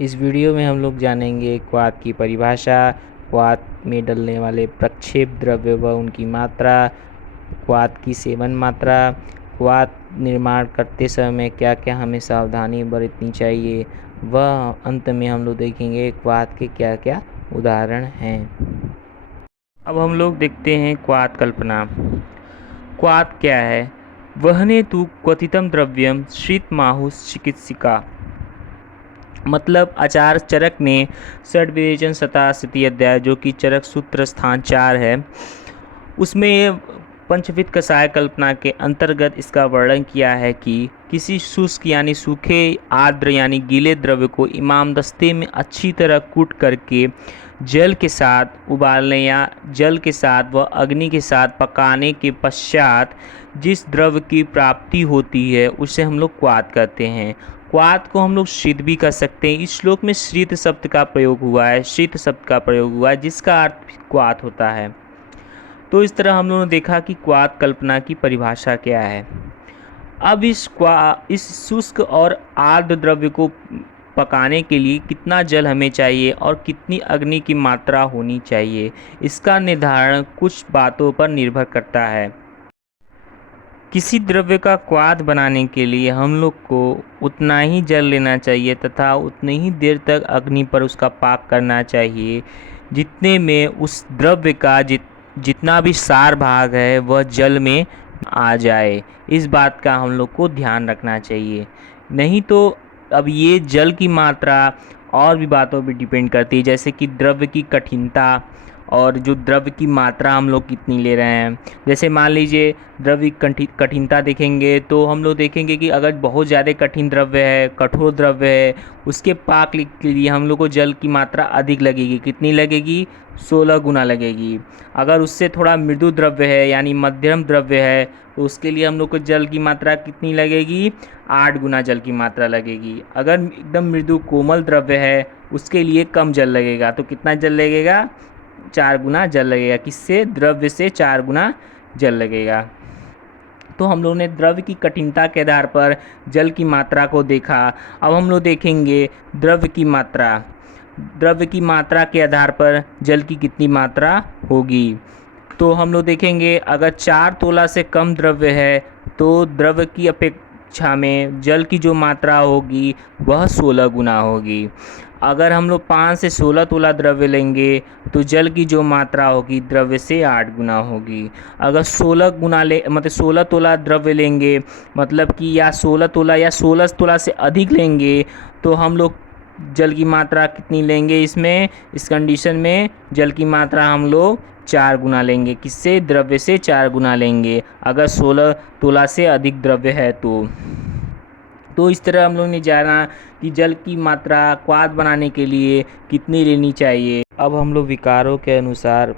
इस वीडियो में हम लोग जानेंगे क्वाथ की परिभाषा, क्वाथ में डलने वाले प्रक्षेप द्रव्य व उनकी मात्रा, क्वाथ की सेवन मात्रा, क्वाथ निर्माण करते समय क्या क्या हमें सावधानी बरतनी चाहिए, व अंत में हम लोग देखेंगे क्वाथ के क्या क्या उदाहरण हैं। अब हम लोग देखते हैं क्वाथ कल्पना। क्वाथ क्या है? वहने तु क्वथितम द्रव्यम श्रितमाहुः चिकित्सिका। मतलब आचार्य चरक ने षड्विवेचन शताशीति अध्याय, जो कि चरक सूत्र स्थान 4 है, उसमें पंचविध कषाय कल्पना के अंतर्गत इसका वर्णन किया है कि किसी शुष्क यानी सूखे, आर्द्र यानी गीले द्रव्य को इमामदस्ते में अच्छी तरह कूट करके जल के साथ उबालने या जल के साथ व अग्नि के साथ पकाने के पश्चात जिस द्रव्य की प्राप्ति होती है उसे हम लोग क्वाथ कहते हैं। क्वाथ को हम लोग श्रित भी कर सकते हैं। इस श्लोक में श्रित शब्द का प्रयोग हुआ है, श्रित शब्द का प्रयोग हुआ है, जिसका अर्थ क्वाथ होता है। तो इस तरह हम लोगों ने देखा कि क्वाथ कल्पना की परिभाषा क्या है। अब इस शुष्क और आर्द्र द्रव्य को पकाने के लिए कितना जल हमें चाहिए और कितनी अग्नि की मात्रा होनी चाहिए, इसका निर्धारण कुछ बातों पर निर्भर करता है। किसी द्रव्य का क्वाथ बनाने के लिए हम लोग को उतना ही जल लेना चाहिए तथा उतनी ही देर तक अग्नि पर उसका पाक करना चाहिए जितने में उस द्रव्य का जितना भी सार भाग है वह जल में आ जाए। इस बात का हम लोग को ध्यान रखना चाहिए। नहीं तो अब ये जल की मात्रा और भी बातों पे डिपेंड करती है, जैसे कि द्रव्य की कठिनता और जो द्रव्य की मात्रा हम लोग कितनी ले रहे हैं। जैसे मान लीजिए द्रव्य कठिनता देखेंगे तो हम लोग देखेंगे कि अगर बहुत ज़्यादा कठिन द्रव्य है, कठोर द्रव्य है, उसके पाक के लिए हम लोग को जल की मात्रा अधिक लगेगी। कितनी लगेगी? 16 गुना लगेगी। अगर उससे थोड़ा मृदु द्रव्य है यानी मध्यम द्रव्य है तो उसके लिए हम लोग को जल की मात्रा कितनी लगेगी? 8 गुना जल की मात्रा लगेगी। अगर एकदम मृदु कोमल द्रव्य है उसके लिए कम जल लगेगा। तो कितना जल लगेगा? 4 गुना जल लगेगा। किससे? द्रव्य से 4 गुना जल लगेगा। तो हम लोगों ने द्रव्य की कठिनता के आधार पर जल की मात्रा को देखा। अब हम लोग देखेंगे द्रव्य की मात्रा। द्रव्य की मात्रा के आधार पर जल की कितनी मात्रा होगी। तो हम लोग देखेंगे अगर 4 तोला से कम द्रव्य है तो द्रव्य की अपेक्षा में जल की जो मात्रा होगी वह 16 गुना होगी। अगर हम लोग 5 से 16 तोला द्रव्य लेंगे तो जल की जो मात्रा होगी द्रव्य से 8 गुना होगी। अगर 16 गुना मतलब 16 तोला द्रव्य लेंगे, मतलब कि या 16 तोला या 16 तोला से अधिक लेंगे तो हम लोग जल की मात्रा कितनी लेंगे? इस कंडीशन में जल की मात्रा हम लोग 4 गुना लेंगे। किससे? द्रव्य से 4 गुना लेंगे अगर 16 तोला से अधिक द्रव्य है तो इस तरह हम लोग ने जाना कि जल की मात्रा क्वाथ बनाने के लिए कितनी लेनी चाहिए। अब हम लोग विकारों के अनुसार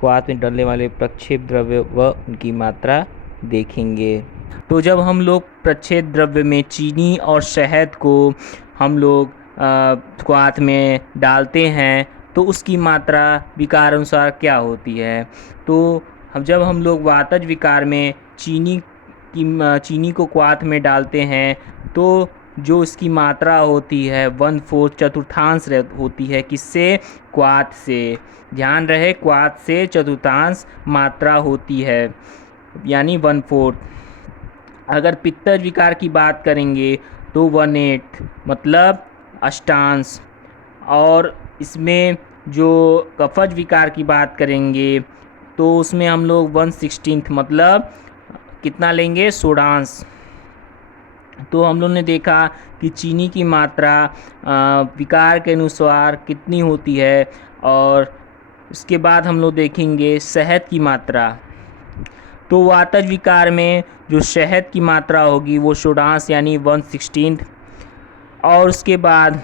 क्वाथ में डलने वाले प्रक्षेप द्रव्य व उनकी मात्रा देखेंगे। तो जब हम लोग प्रक्षेप द्रव्य में चीनी और शहद को हम लोग क्वाथ में डालते हैं तो उसकी मात्रा विकार अनुसार क्या होती है। तो जब हम लोग वातज विकार में चीनी को क्वाथ में डालते हैं तो जो इसकी मात्रा होती है 1/4 चतुर्थांश होती है। किससे? क्वाथ से। ध्यान रहे, क्वाथ से चतुर्थांश मात्रा होती है यानी 1/4। अगर पित्तज विकार की बात करेंगे तो 1/8 मतलब अष्टांश। और इसमें जो कफज विकार की बात करेंगे तो उसमें हम लोग 1/16 मतलब कितना लेंगे? सोडांश। तो हम लोग ने देखा कि चीनी की मात्रा विकार के अनुसार कितनी होती है। और उसके बाद हम लोग देखेंगे शहद की मात्रा। तो वातज विकार में जो शहद की मात्रा होगी वो सोडांश यानी 1/16। और उसके बाद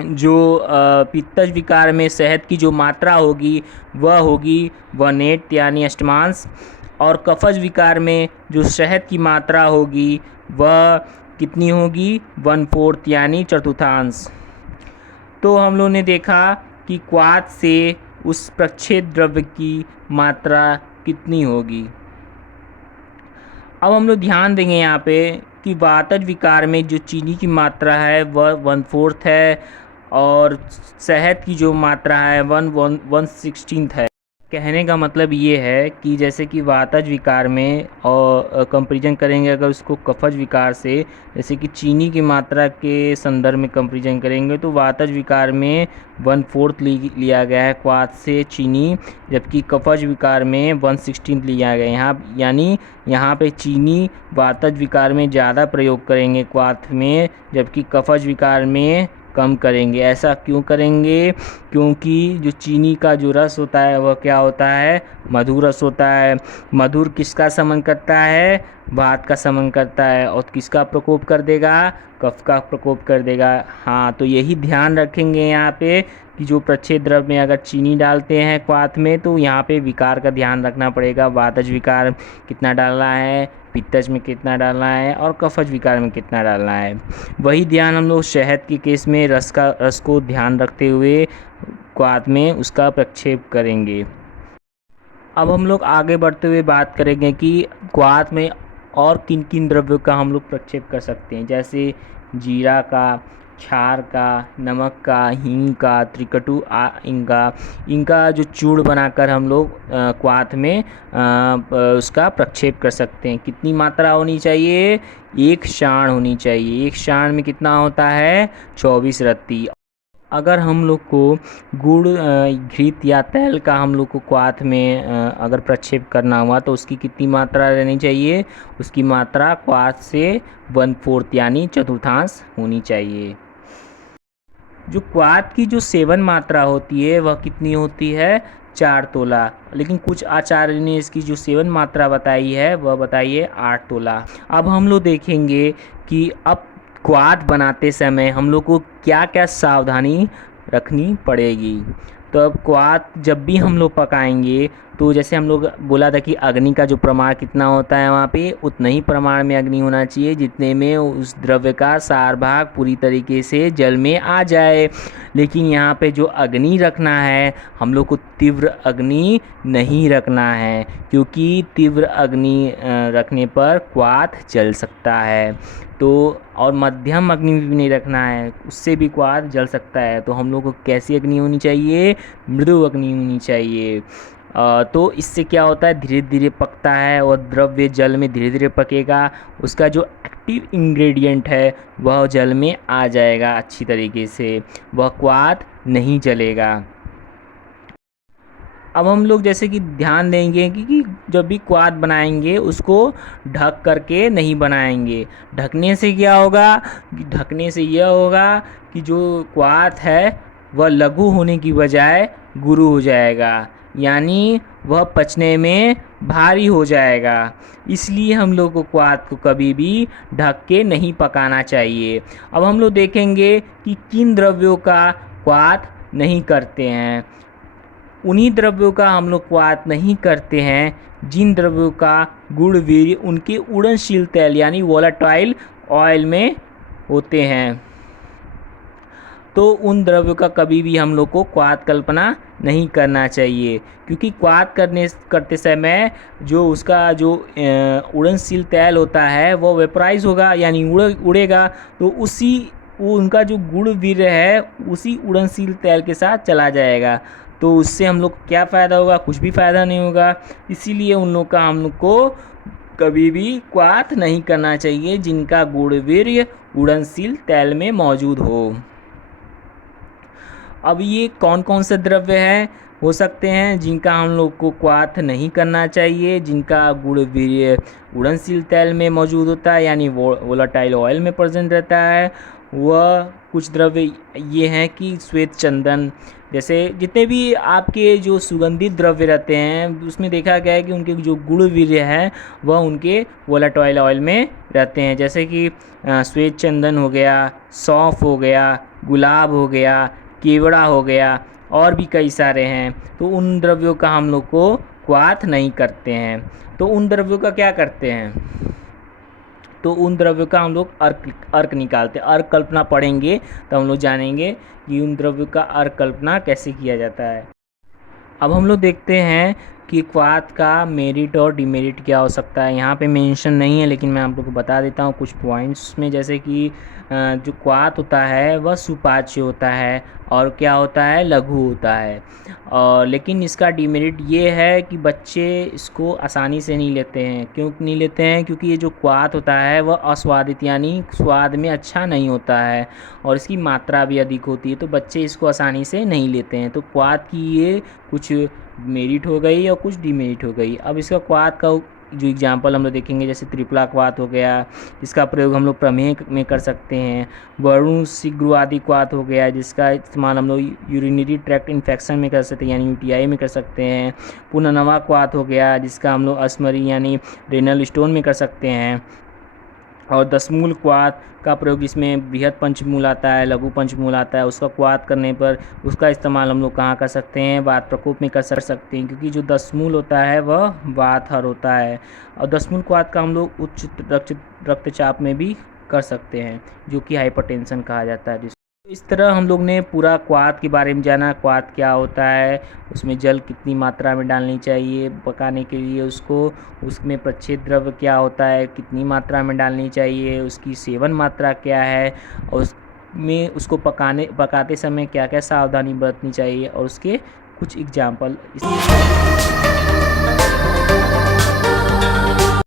जो पित्तज विकार में शहद की जो मात्रा होगी वह होगी 1/8 यानी अष्टमांश। और कफज विकार में जो शहद की मात्रा होगी वह कितनी होगी? 1/4 यानी चतुर्थांश। तो हम लोगों ने देखा कि क्वाथ से उस प्रक्षेप द्रव्य की मात्रा कितनी होगी। अब हम लोग ध्यान देंगे यहाँ पे कि वातज विकार में जो चीनी की मात्रा है वह 1/4 है और शहद की जो मात्रा है 1/16 है। कहने का मतलब ये है कि जैसे कि वातज विकार में और कंपेरिजन करेंगे अगर उसको कफज विकार से, जैसे कि चीनी की मात्रा के संदर्भ में कंपेरिजन करेंगे तो वातज विकार में 1/4 लिया गया है क्वाथ से चीनी, जबकि कफज विकार में 1/16 लिया गया है। यानी यहाँ पे चीनी वातज विकार में ज़्यादा प्रयोग करेंगे क्वाथ में, जबकि कफज विकार में कम करेंगे। ऐसा क्यों करेंगे? क्योंकि जो चीनी का जो रस होता है वह क्या होता है? मधुर रस होता है। मधुर किसका शमन करता है? वात का शमन करता है। और किसका प्रकोप कर देगा? कफ का प्रकोप कर देगा। हाँ, तो यही ध्यान रखेंगे यहाँ पे कि जो प्रच्छेद द्रव में अगर चीनी डालते हैं क्वाथ में तो यहाँ पे विकार का ध्यान रखना पड़ेगा। वातज विकार कितना डालना है, पित्तज में कितना डालना है और कफज विकार में कितना डालना है। वही ध्यान हम लोग शहद के केस में रस को ध्यान रखते हुए क्वाथ में उसका प्रक्षेप करेंगे। अब हम लोग आगे बढ़ते हुए बात करेंगे कि क्वाथ में और किन किन द्रव्यों का हम लोग प्रक्षेप कर सकते हैं, जैसे जीरा का, क्षार का, नमक का, हींग का, त्रिकटु इनका जो चूर्ण बनाकर हम लोग क्वाथ में उसका प्रक्षेप कर सकते हैं। कितनी मात्रा होनी चाहिए? 1 शाण होनी चाहिए। 1 शाण में कितना होता है? 24 रत्ती। अगर हम लोग को गुड़, घृत या तेल का हम लोग को क्वाथ में अगर प्रक्षेप करना हुआ तो उसकी कितनी मात्रा रहनी चाहिए? उसकी मात्रा क्वाथ से 1/4 यानी चतुर्थांश होनी चाहिए। जो क्वाथ की जो सेवन मात्रा होती है वह कितनी होती है? 4 तोला। लेकिन कुछ आचार्य ने इसकी जो सेवन मात्रा बताई है वह बताई है 8 तोला। अब हम लोग देखेंगे कि अब क्वाथ बनाते समय हम लोग को क्या क्या सावधानी रखनी पड़ेगी। तो अब क्वाथ जब भी हम लोग पकाएंगे तो जैसे हम लोग बोला था कि अग्नि का जो प्रमाण कितना होता है वहाँ पे उतना ही प्रमाण में अग्नि होना चाहिए जितने में उस द्रव्य का सार भाग पूरी तरीके से जल में आ जाए। लेकिन यहाँ पे जो अग्नि रखना है हम लोग को तीव्र अग्नि नहीं रखना है, क्योंकि तीव्र अग्नि रखने पर क्वाथ जल सकता है। तो और मध्यम अग्नि भी नहीं रखना है, उससे भी क्वाथ जल सकता है। तो हम लोग को कैसी अग्नि होनी चाहिए? मृदु अग्नि होनी चाहिए। तो इससे क्या होता है? धीरे धीरे पकता है और द्रव्य जल में धीरे धीरे पकेगा, उसका जो एक्टिव इंग्रेडिएंट है वह जल में आ जाएगा अच्छी तरीके से, वह क्वाथ नहीं जलेगा। अब हम लोग जैसे कि ध्यान देंगे कि जब भी क्वाथ बनाएंगे उसको ढक करके नहीं बनाएंगे। ढकने से क्या होगा? ढकने से यह होगा कि जो क्वाथ है वह लघु होने की बजाय गुरु हो जाएगा, यानी वह पचने में भारी हो जाएगा। इसलिए हम लोग को क्वाथ को कभी भी ढक के नहीं पकाना चाहिए। अब हम लोग देखेंगे कि किन द्रव्यों का क्वाथ नहीं करते हैं। उन्हीं द्रव्यों का हम लोग क्वाथ नहीं करते हैं जिन द्रव्यों का गुण वीर्य उनके उड़नशील तेल यानी वोलेटाइल ऑयल में होते हैं। तो उन द्रव्यों का कभी भी हम लोग को क्वाथ कल्पना नहीं करना चाहिए, क्योंकि क्वाथ करते समय जो उसका जो उड़नशील तेल होता है वो वेपराइज होगा यानी उड़ेगा, तो उनका जो गुण वीर्य है उसी उड़नशील तेल के साथ चला जाएगा। तो उससे हम लोग क्या फ़ायदा होगा? कुछ भी फ़ायदा नहीं होगा। इसीलिए उन लोग का हम लोग को कभी भी क्वाथ नहीं करना चाहिए जिनका गुण वीर्य उड़नशील तेल में मौजूद हो। अब ये कौन कौन से द्रव्य हैं हो सकते हैं जिनका हम लोग को क्वाथ नहीं करना चाहिए, जिनका गुण वीर्य उड़नशील तेल में मौजूद होता है यानी वोलेटाइल ऑयल में प्रेजेंट रहता है। वह कुछ द्रव्य ये हैं कि श्वेत चंदन जैसे जितने भी आपके जो सुगंधित द्रव्य रहते हैं उसमें देखा गया है कि उनके जो गुण वीर्य है वह उनके वोलेटाइल ऑयल में रहते हैं, जैसे कि श्वेत चंदन हो गया, सौंफ हो गया, गुलाब हो गया, केवड़ा हो गया और भी कई सारे हैं। तो उन द्रव्यों का हम लोग को क्वाथ नहीं करते हैं। तो उन द्रव्यों का क्या करते हैं? तो उन द्रव्यों का हम लोग अर्क निकालते हैं। अर्क कल्पना पढ़ेंगे तो हम लोग जानेंगे कि उन द्रव्यों का अर्क कल्पना कैसे किया जाता है। अब हम लोग देखते हैं कि क्वाथ का मेरिट और डिमेरिट क्या हो सकता है। यहाँ पे मेंशन नहीं है, लेकिन मैं आप लोग को बता देता हूँ कुछ पॉइंट्स में, जैसे कि जो क्वाथ होता है वह सुपाच्य होता है और क्या होता है, लघु होता है। और लेकिन इसका डिमेरिट ये है कि बच्चे इसको आसानी से नहीं लेते हैं। क्यों नहीं लेते हैं? क्योंकि ये जो क्वाथ होता है वह अस्वादित यानी स्वाद में अच्छा नहीं होता है और इसकी मात्रा भी अधिक होती है, तो बच्चे इसको आसानी से नहीं लेते हैं। तो क्वाथ की ये कुछ मेरिट हो गई और कुछ डिमेरिट हो गई। अब इसका क्वाथ का जो एग्जांपल हम लोग देखेंगे, जैसे त्रिफला क्वाथ हो गया, इसका प्रयोग हम लोग प्रमेह में कर सकते हैं। वरुण शीघ्र आदि क्वाथ हो गया, जिसका इस्तेमाल हम लोग यूरिनरी ट्रैक्ट इन्फेक्शन में कर सकते हैं यानी यूटीआई में कर सकते हैं। पुनर्नवा क्वाथ हो गया, जिसका हम लोग अस्मरी यानी रेनल स्टोन में कर सकते हैं। और दशमूल क्वाथ का प्रयोग, इसमें बृहद पंचमूल आता है, लघु पंचमूल आता है, उसका क्वाथ करने पर उसका इस्तेमाल हम लोग कहाँ कर सकते हैं, वात प्रकोप में कर सकते हैं, क्योंकि जो दशमूल होता है वह वात हर होता है। और दशमूल क्वाथ का हम लोग उच्च रक्तचाप में भी कर सकते हैं, जो कि हाइपरटेंशन कहा जाता है। इस तरह हम लोग ने पूरा क्वाथ के बारे में जाना, क्वाथ क्या होता है, उसमें जल कितनी मात्रा में डालनी चाहिए पकाने के लिए उसको, उसमें प्रच्छेद द्रव्य क्या होता है, कितनी मात्रा में डालनी चाहिए, उसकी सेवन मात्रा क्या है, और उसमें उसको पकाते समय क्या क्या सावधानी बरतनी चाहिए, और उसके कुछ एग्जाम्पल